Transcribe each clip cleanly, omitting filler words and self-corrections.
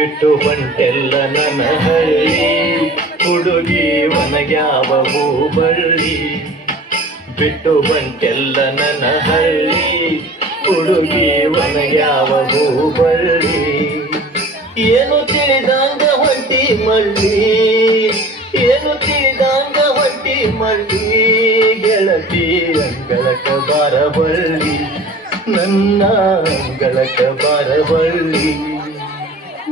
ಬಿಟ್ಟು ಬಂಟೆಲ್ಲ ನನ್ನ ಹಳ್ಳಿ ಹುಡುಗಿ ಒನಗ್ಯಾವ ಬಳ್ಳಿ ಬಿಟ್ಟು ಬಂಟೆಲ್ಲ ನನ್ನ ಹಳ್ಳಿ ಹುಡುಗಿ ಒನಗ್ಯಾವ ಬಳ್ಳಿ ಏನು ತಿಳಿದಂಗ ಹೊಂಟಿ ಮಳ್ಳಿ ಏನು ತಿಳಿದಂಗ ಹೊಂಟಿ ಮಳ್ಳಿ ಗೆಳತಿ ಅಂಗಳಕ ಬಾರಬಳ್ಳಿ ನನ್ನ ಅಂಗಳಕ ಬಾರಬಳ್ಳಿ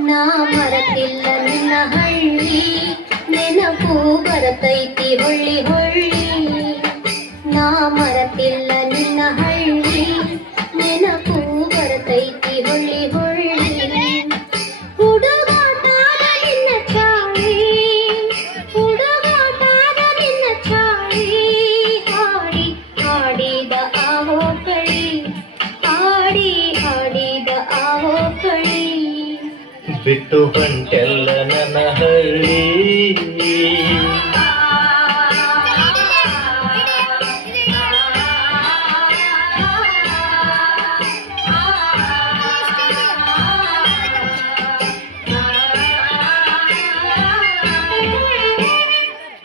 ನಾ ಮರತಿಲ್ಲ ನಿನ್ನ ಹಳ್ಳಿ ನೆನಪು ಬರತೈತಿ ಹೊಳ್ಳಿ ಹೊಳ್ಳಿ ನಾ ಮರತಿಲ್ಲ ನಿನ್ನ ಹಳ್ಳಿ ನೆನಪು ಬರತೈತಿ ಹೊಳ್ಳಿ ಹೊಳ್ಳಿ ಹುಡುಗಾಟಾದ ನಿನ್ನ ಚಾಳಿ ಹುಡುಗಾಟಾದ ನಿನ್ನ ಚಾಳಿ ಹಾಡಿ ಹಾಡಿದ ಆವೋ ಕಳಿ ಹಾಡಿ ಹಾಡಿದ ಆವೋ ಕಳಿ ಬಿಟ್ಟು ಬಂಟೆಲ್ಲ ನನ್ನ ಹಳ್ಳಿ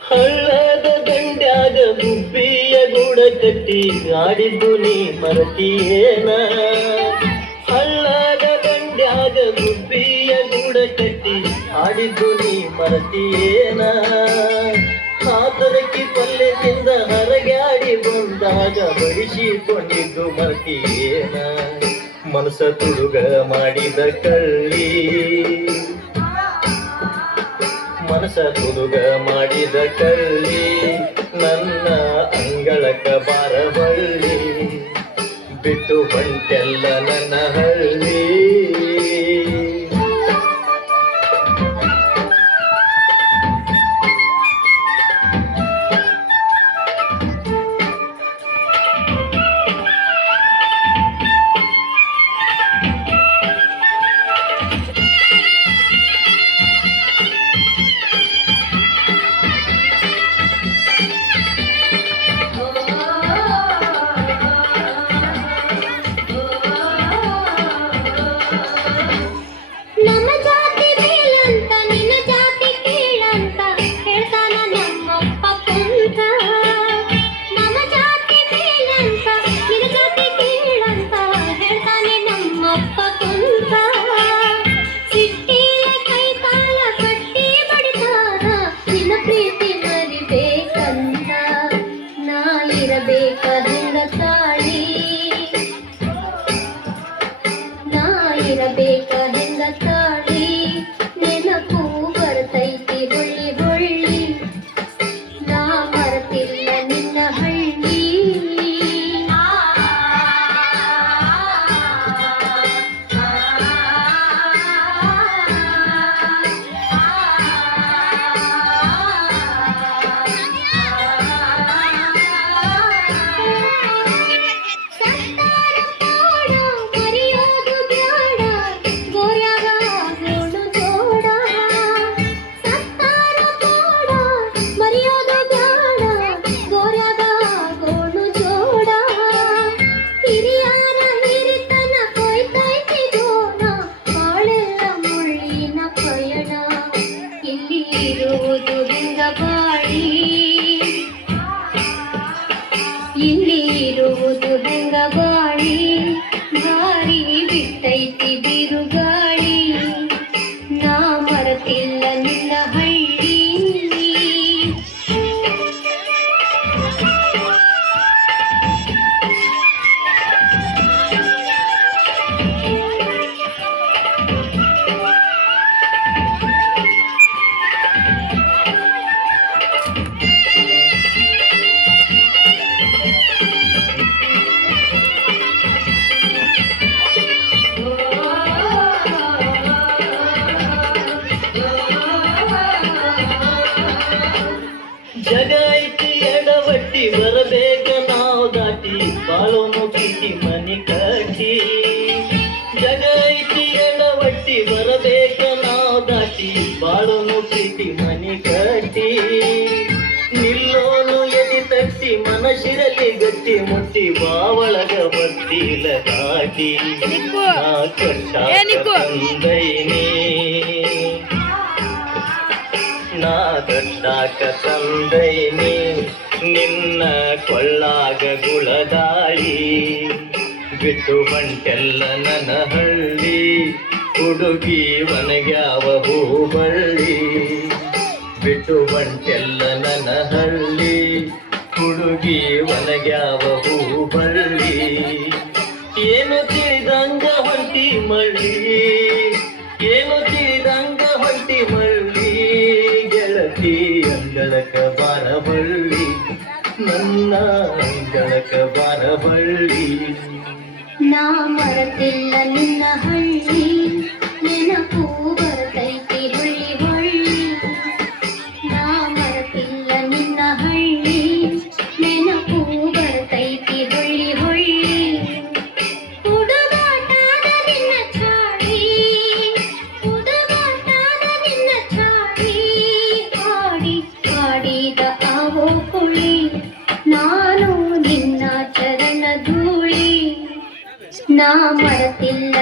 ಹಳ್ಳದ ದಂಡ್ಯಾಗ ಗುಬ್ಬಿಯ ಗೂಡ ಕಟ್ಟಿ ಆಡಿದ್ದು ನೀ ಮರತಿಯೇನ ಹಳ್ಳದ ದಂಡ್ಯಾಗ ಗುಬ್ಬಿಯ ಗೂಡ ಕಟ್ಟಿ ಆಡಿದ್ದು ನೀ ಮರತಿಯೇನ ಹಾತರಕ್ಕಿ ಪಲ್ಲೆ ತಿಂದ ಹರಗಾಡಿ ಬಂದಾಗ ಬಡಿಸಿಕೊಂಡಿದ್ದು ಮರತಿಯೇನ ಮನಸ ತುಡುಗ ಮಾಡಿದ ಕಳ್ಳಿ ಮನಸ ತುಡುಗ ಮಾಡಿದ ಕಳ್ಳಿ ನನ್ನ ಅಂಗಳಕ ಬಾರಬಳ್ಳಿ ಬಿಟ್ಟು ಬಂಟೆಲ್ಲ ನನ್ನ ಹಳ್ಳಿ ನಮ್ಮ ಜಾತಿ ಮೇಲಂತ ನಿನ್ನ ಜಾತಿ ಕೀಳಂತ ಹೇಳ್ತಾನ ನಮ್ಮಪ್ಪ ಕುಂತ ನಮ್ಮ ಜಾತಿ ಮೇಲಂತ ನಿನ್ನ ಜಾತಿ ಕೀಳಂತ ಹೇಳ್ತಾನೆ ನಮ್ಮಪ್ಪ ಕುಂತ ಸಿಟ್ಟಿಯ ಕೈ ಕಾಲ ಕಟ್ಟಿ ಬಡಿತಾನ ನಿನ್ನ ಪ್ರೀತಿ ಮರಿಬೇಕಂತ ನಾ ಇರಬೇಕ ಹಿಂದ ತಾಳಿ ನಾ ಇರಬೇಕ ಹೆಂಗ ತಾಳಿ ನೆನಪು ಬರ್ತೈತಿ ಹೊಳ್ಳಿ ಹೊಳ್ಳಿ ನಾ ಮರತಿಲ್ಲ ನಿನ್ನ ಹಳ್ಳಿ ಇಲ್ಲಿ ಇರುವುದು ಹೆಂಗ ಬಾಳಿ ಭಾರಿ ಬಿಟ್ಟೈತಿ ಬಿರುಗಾಳಿ ನಾ ಮರತಿಲ್ಲ ನಿನ್ನ ಹಳ್ಳಿ ಜಗ ಐತಿ ಎಡವಟ್ಟಿ ಬರಬೇಕ ನಾವು ದಾಟಿ ಬಾಳೋನು ಪ್ರೀತಿ ಮನಿ ಕಟ್ಟಿ ಜಗ ಐತಿ ಎಡವಟ್ಟಿ ಬರಬೇಕ ನಾವು ದಾಟಿ ಬಾಳೋನು ಪ್ರೀತಿ ಮನಿ ಕಟ್ಟಿ ನಿಲ್ಲೋನು ಎದಿ ತಟ್ಟಿ ಮನಶಿರಲಿ ಗಟ್ಟಿ ಮುಟ್ಟಿ ಬಾವಳಗ ಬತ್ತಿಲ ದಾಟಿ ನಾ ಕಟ್ಟ ತಂದೈನಿ ಕಟ್ಟಾಕ ತಂದೈನಿ ನಿನ್ನ ಕೊಳ್ಳಾಗ ಗುಳದಾಳಿ ಬಿಟ್ಟು ಬಂಟೆಲ್ಲ ನನ್ನ ಹಳ್ಳಿ ಹುಡುಗಿ ಒಣಗ್ಯಾವ ಹೂಬಳ್ಳಿ ಬಿಟ್ಟು ಬಂಟೆಲ್ಲ ನನ್ನ ಹಳ್ಳಿ ಹುಡುಗಿ ಒಣಗ್ಯಾವ ಹೂಬಳ್ಳಿ ಏನು ತಿಳಿದಂಗ ಹೊಂಟಿ ಮಳ್ಳಿ ಏನು ತಿಳಿದಂಗ ಹೊಂಟಿ ಮಳ್ಳಿ ಗೆಳತಿ ಅಂಗಳಕ ಬಾರಬಳ್ಳಿ ನನ್ನ ಅಂಗಳಕ ಬಾರಬಳ್ಳಿ ನಾ ಮರೆತಿಲ್ಲ ನಿನ್ನ ಹಳ್ಳಿ ನೆನಪು ಬರ್ತೈತಿ ಹೊಳ್ಳಿ ಹೊಳ್ಳಿ ನಾ ಮರೆತಿಲ್ಲ ನಿನ್ನ ಹಳ್ಳಿ ನೆನಪು ಬರ್ತೈತಿ ಹೊಳ್ಳಿ ಹೊಳ್ಳಿ ಹುಡುಗಾಟದ ನಿನ್ನ ಚಾಳಿ ಹುಡುಗಾಟದ ನಿನ್ನ ಚಾಳಿ ಹಾಡಿ ಹಾಡಿದ ಆವೋ ಕುಳಿ ನಾನು ನಿನ್ನ ಚರಣ ಧೂಳಿ ನಾ ಮರೆತಿಲ್ಲ